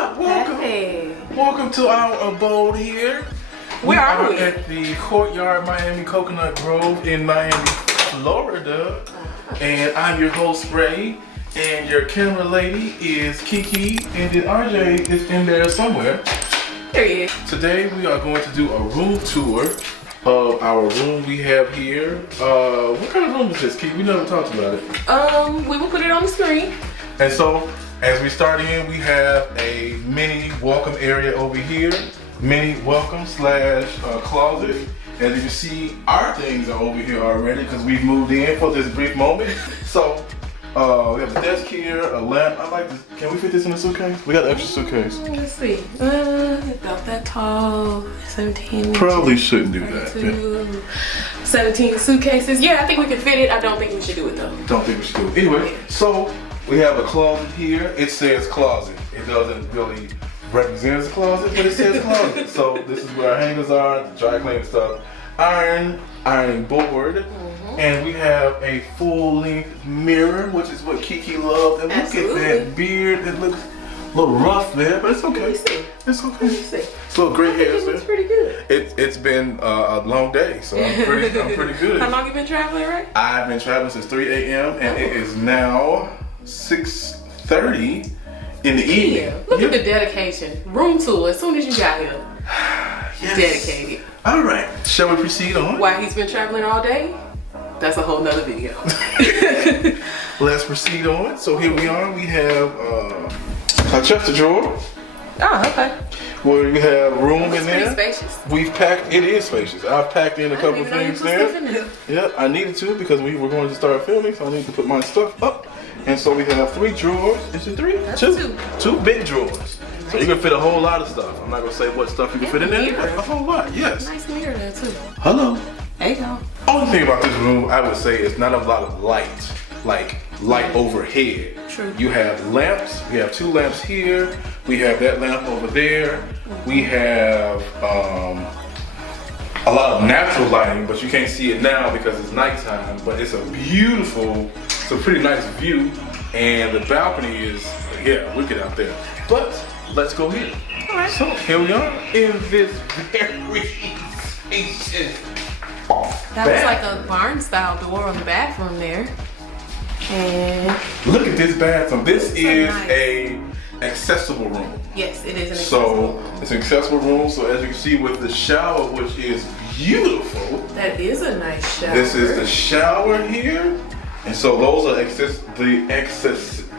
up? Welcome. Hey. Welcome to our abode here. Where are we? At the Courtyard Miami Coconut Grove in Miami, Florida. And I'm your host, Ray. And your camera lady is Kiki. And then RJ is in there somewhere. There he is. Today we are going to do a room tour of our room we have here. What kind of room is this, Kiki? We never talked about it. We will put it on the screen. And so, as we start in, we have a mini welcome area over here. Mini welcome slash closet. As you can see, our things are over here already because we've moved in for this brief moment. So, we have a desk here, a lamp. I like this. Can we fit this in a suitcase? We got an extra suitcase. Let's see. About that tall. 17. Probably shouldn't do that. 17 suitcases. Yeah, I think we can fit it. I don't think we should do it though. Don't think we should do it. Anyway, so we have a closet here. It says closet. It doesn't really represent as a closet, but it says closet. So this is where our hangers are, the dry cleaning stuff, ironing board, and we have a full-length mirror, which is what Kiki loved. And Absolutely. Look at that beard. It looks a little rough there, but it's okay. It's okay. It's a little gray hairs there. It's pretty good. It's been a long day, so I'm pretty good. How long you been traveling, right? I've been traveling since 3 a.m. and it is now 6:30 in the evening. Yeah. Look at the dedication. Room tour as soon as you got here. Yes. Dedicated. All right. Shall we proceed on? Why he's been traveling all day? That's a whole nother video. Let's proceed on. So here we are. We have a chest of drawers. Oh, okay. Where we have room in It's there. pretty spacious. We've packed. It is spacious. I've packed in a couple of things there. Yeah, I needed to because we were going to start filming, so I need to put my stuff up. And so we have 3 drawers. Is it 3? That's 2. two. 2 big drawers. So you can fit a whole lot of stuff. I'm not gonna say what stuff you can fit in there. Mirror. A whole lot. Yes. Nice mirror there too. Hello. There you go. Only thing about this room, I would say, is not a lot of light, like light overhead. True. You have lamps. We have 2 lamps here. We have that lamp over there. We have a lot of natural lighting, but you can't see it now because it's nighttime. But it's a pretty nice view, and the balcony is, wicked out there. But let's go here. All right. So here we are in this very spacious That was like a barn style door on the bathroom there. And look at this bathroom. This is nice. a accessible room. yes, it is an So it's an accessible room. So as you can see with the shower, which is beautiful. That is a nice shower. This is the shower here. And so those are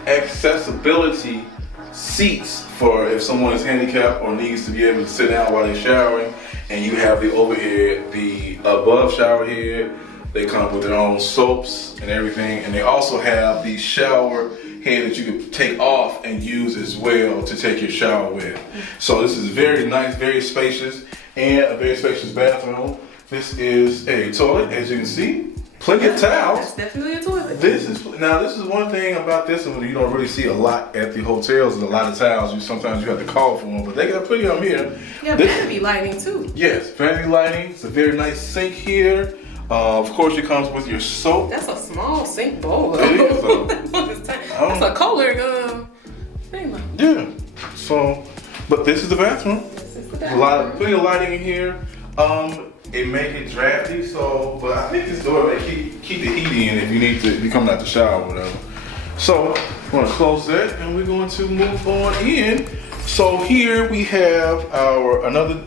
accessibility seats for if someone is handicapped or needs to be able to sit down while they're showering. And you have the overhead, the above shower head. They come with their own soaps and everything. And they also have the shower head that you can take off and use as well to take your shower with. So this is very nice, very spacious, and a very spacious bathroom. This is a toilet, as you can see. Plenty of towels. That's definitely a toilet. This is one thing about this one you don't really see a lot at the hotels. Is a lot of towels. Sometimes you have to call for them, but they got plenty of them here. Yeah, vanity lighting too. Yes, vanity lighting. It's a very nice sink here. Of course, it comes with your soap. That's a small sink bowl. It is. That's a Kohler thing. Yeah. So, but this is the bathroom. This is the bathroom. Plenty of lighting in here. It make it drafty, but I think this door may keep the heat in if you need to, if you're coming out the shower or whatever. So I'm gonna close that and we're going to move on in. So here we have another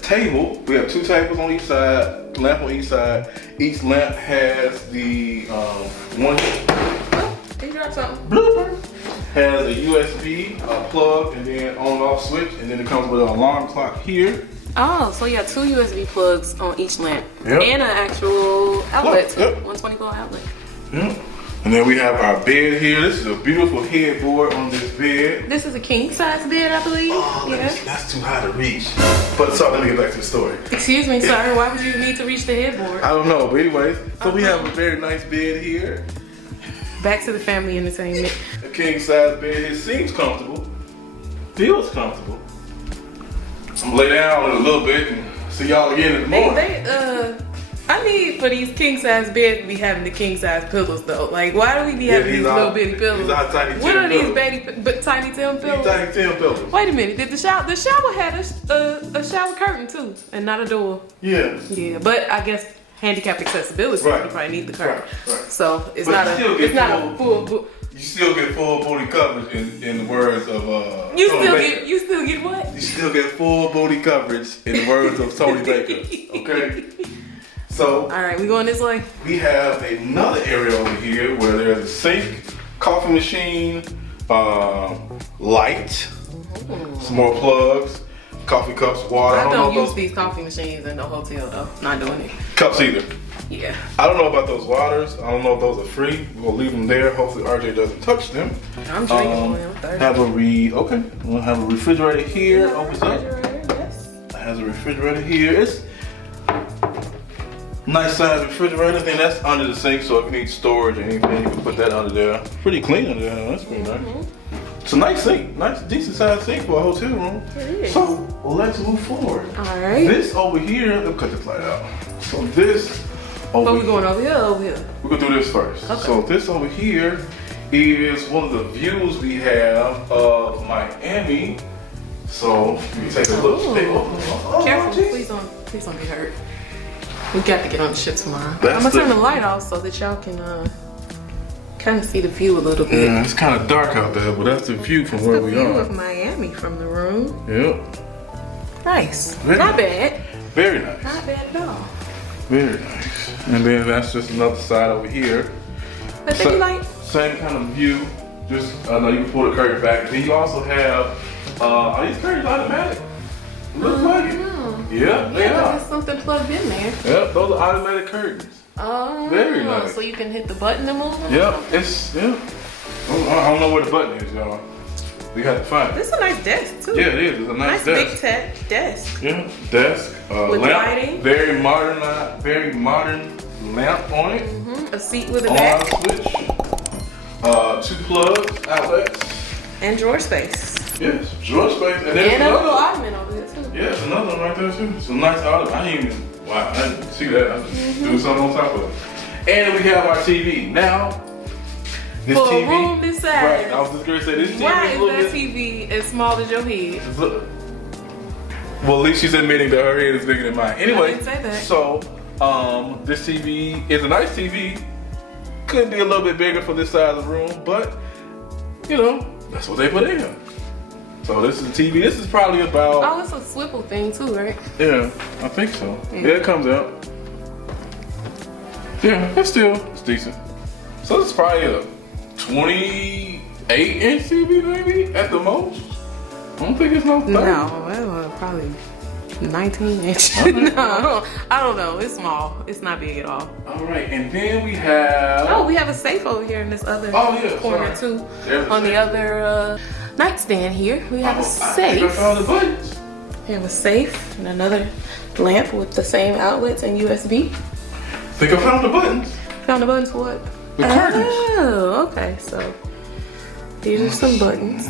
table. We have 2 tables on each side, lamp on each side. Each lamp has the one. He dropped something. Blooper. Has a USB plug and then on and off switch, and then it comes with an alarm clock here. Oh, so you have 2 USB plugs on each lamp. Yep. And an actual outlet too. Yep. 120 volt outlet. Yep. And then we have our bed here. This is a beautiful headboard on this bed. This is a king size bed, I believe. Oh, yes. that's too high to reach. But so let me get back to the story. Excuse me, sir. Why would you need to reach the headboard? I don't know, but anyways, so we have a very nice bed here. Back to the family entertainment. A king size bed. It seems comfortable. Feels comfortable. I'm gonna lay down in a little bit and see y'all again in the morning. I need for these king size beds to be having the king size pillows though. Like, why do we be having these little bitty pillows? These are tiny what are pillows. these tiny Tim pillows? Tiny Tim pillows. Wait a minute. Did the shower had a shower curtain too, and not a door? Yeah. Yeah, but I guess handicap accessibility. Right. You probably need the curtain. Right. So it's But not you a full. You still get full booty coverage in the words of You Tony still Baker. get what? You still get full booty coverage in the words of Tony Baker. Okay. So All right, we going this way. we have another area over here where there's a sink, coffee machine, light, some more plugs, coffee cups, water. I don't know use these coffee machines in the hotel though. Not doing it. cups either. Yeah. I don't know about those waters. I don't know if those are free. We'll leave them there. Hopefully RJ doesn't touch them. I'm drinking one. I'm thirsty. Okay. We'll have a refrigerator here. Opens up. Refrigerator, yes. It has a refrigerator here. It's nice size refrigerator. I think that's under the sink, so if you need storage or anything, you can put that under there. Pretty clean under there. That's pretty nice. It's a nice sink. Nice, decent sized sink for a hotel room. It is. So let's move forward. All right. This over here, let's cut this light out. So this over But we going over here, over here. We're gonna do this first. Okay. So this over here is one of the views we have of Miami. So you can take a look. Careful, geez. please don't get hurt. We got to get on the ship tomorrow. That's I'm gonna turn the- the light off so that y'all can kind of see the view a little bit. Yeah, it's kind of dark out there, but that's the view from where The we view are. of Miami from the room. Yep. Nice. Very Not nice. bad. Very nice. Not bad at all. Very nice. And then that's just another side over here. But they be like, Same kind of view. Just you can pull the curtain back. Then you also have are these curtains automatic? Looks like it. Yeah, they yeah, are. there's something plugged in there. Yep, those are automatic curtains. Oh, Very nice. So you can hit the button to move them? Yep, I don't know where the button is, y'all. We have to find it. This is a nice desk too. Yeah, it is. It's a nice big desk. tech desk. Yeah, desk. With lamp. lighting. Very modern lamp on it. A seat with a On back switch. 2 plugs, outlets. and drawer space. Yes, drawer space. And there's And a little another. ottoman over there too. Yeah, there's another one right there too. It's a nice ottoman. I didn't even, wow, I didn't see that. I just doing something on top of it. And we have our TV. Now, this For TV. a room this size. Right, I was just gonna say this TV Why is a is little that bit. TV as small as your head? Well, at least she's admitting that her head is bigger than mine. Anyway, didn't say that. so this TV is a nice TV. Could be a little bit bigger for this size of room, but that's what they put in. So this is a TV. This is probably about Oh, it's a swivel thing too, right? yeah, I think so. Yeah. Yeah, it comes out. Yeah, it's decent. So it's probably a 28-inch TV maybe at the most. I don't think it's no 30. No, well, probably 19 inch. No, I don't know. It's small. It's not big at all. All right, and then we have. Oh, we have a safe over here in this other corner sorry. too. There's a On the safe. other nightstand here, we have a I think I safe. found the buttons. We have a safe and another lamp with the same outlets and USB. Think I found the buttons. Found the buttons for what? The curtains. Oh, okay. So these are some buttons.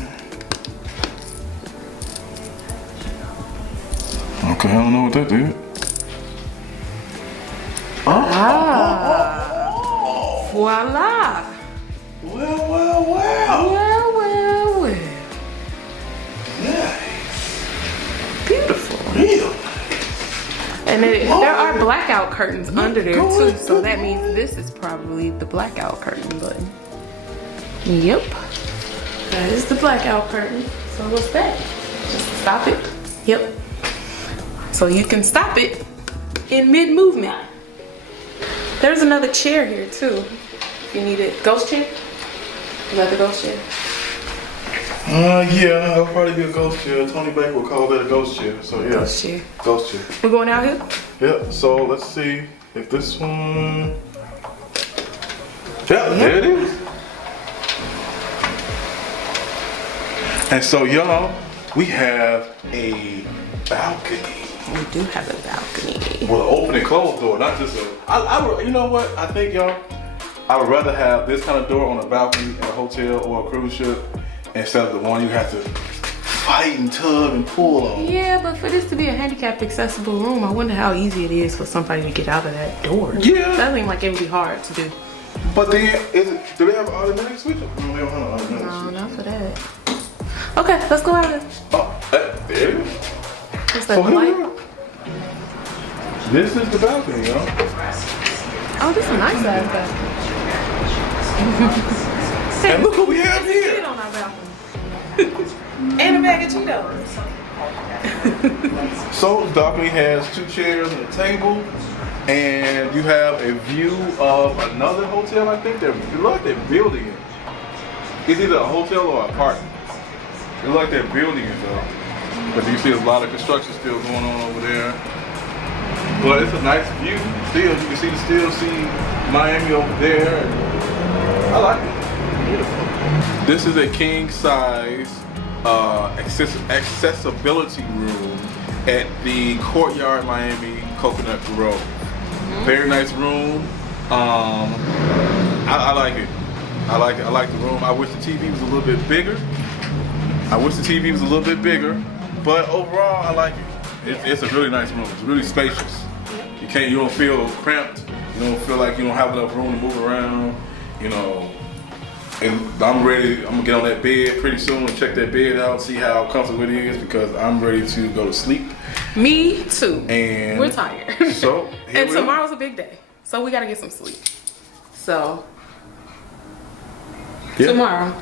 Okay, I don't know what that did. Voila. Well. Well. Nice. Beautiful. Real. And there are blackout curtains under there too, so that means this is probably the blackout curtain button. Yep. That is the blackout curtain. So what's that? Just stop it. Yep. So you can stop it in mid-movement. There's another chair here too. If you need it. Ghost chair? Another ghost chair? Yeah, that'll probably be a ghost chair. Tony Baker will call that a ghost chair. So yeah. Ghost chair. Ghost chair. We're going out here? Yep, so let's see if this one. Yeah, there it is. And so, y'all, we have a balcony. We do have a balcony. Well, an open and closed door, not just a. I would, you know what? I think, y'all, I would rather have this kind of door on a balcony at a hotel or a cruise ship instead of the one you have to fight and tug and pull on. Yeah, but for this to be a handicapped accessible room, I wonder how easy it is for somebody to get out of that door. Yeah. That seems like it would be hard to do. But then, do they have an automatic switch? No, they don't have an automatic No, switch. not for that. Okay, let's go out of this. Oh, there it is. What's that, the light? This is the balcony, y'all. Oh, this is a nice size balcony. And look what we have Kid here. on our balcony. And a bag of Cheetos. So the balcony has 2 chairs and a table, and you have a view of another hotel. I think it looks like they're building it. It's either a hotel or an apartment. It looks like they're building it though. But you see a lot of construction still going on over there. But it's a nice view. Still, you can still see Miami over there. I like it. Beautiful. This is a king size accessibility room at the Courtyard Miami Coconut Grove. Very nice room. I like it. I like the room. I wish the TV was a little bit bigger. But overall, I like it. It's a really nice room. It's really spacious. You don't feel cramped. You don't feel like you don't have enough room to move around. You know. And I'm gonna get on that bed pretty soon and check that bed out, see how comfortable it is, because I'm ready to go to sleep. Me too. And we're tired. So and tomorrow's a big day, so we gotta get some sleep. So tomorrow,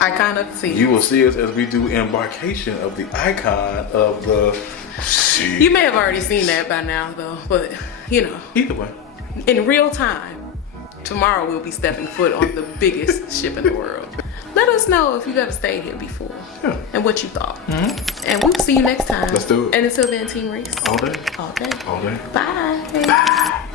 Icon of the Sea. You will see us as we do embarkation of the icon of the sea. You may have already seen that by now, though, but you know. Either way, in real time. Tomorrow we'll be stepping foot on the biggest ship in the world. Let us know if you've ever stayed here before and what you thought. And we'll see you next time. Let's do it. And until then, Team Reese. All day. All day. All day. Bye. Bye.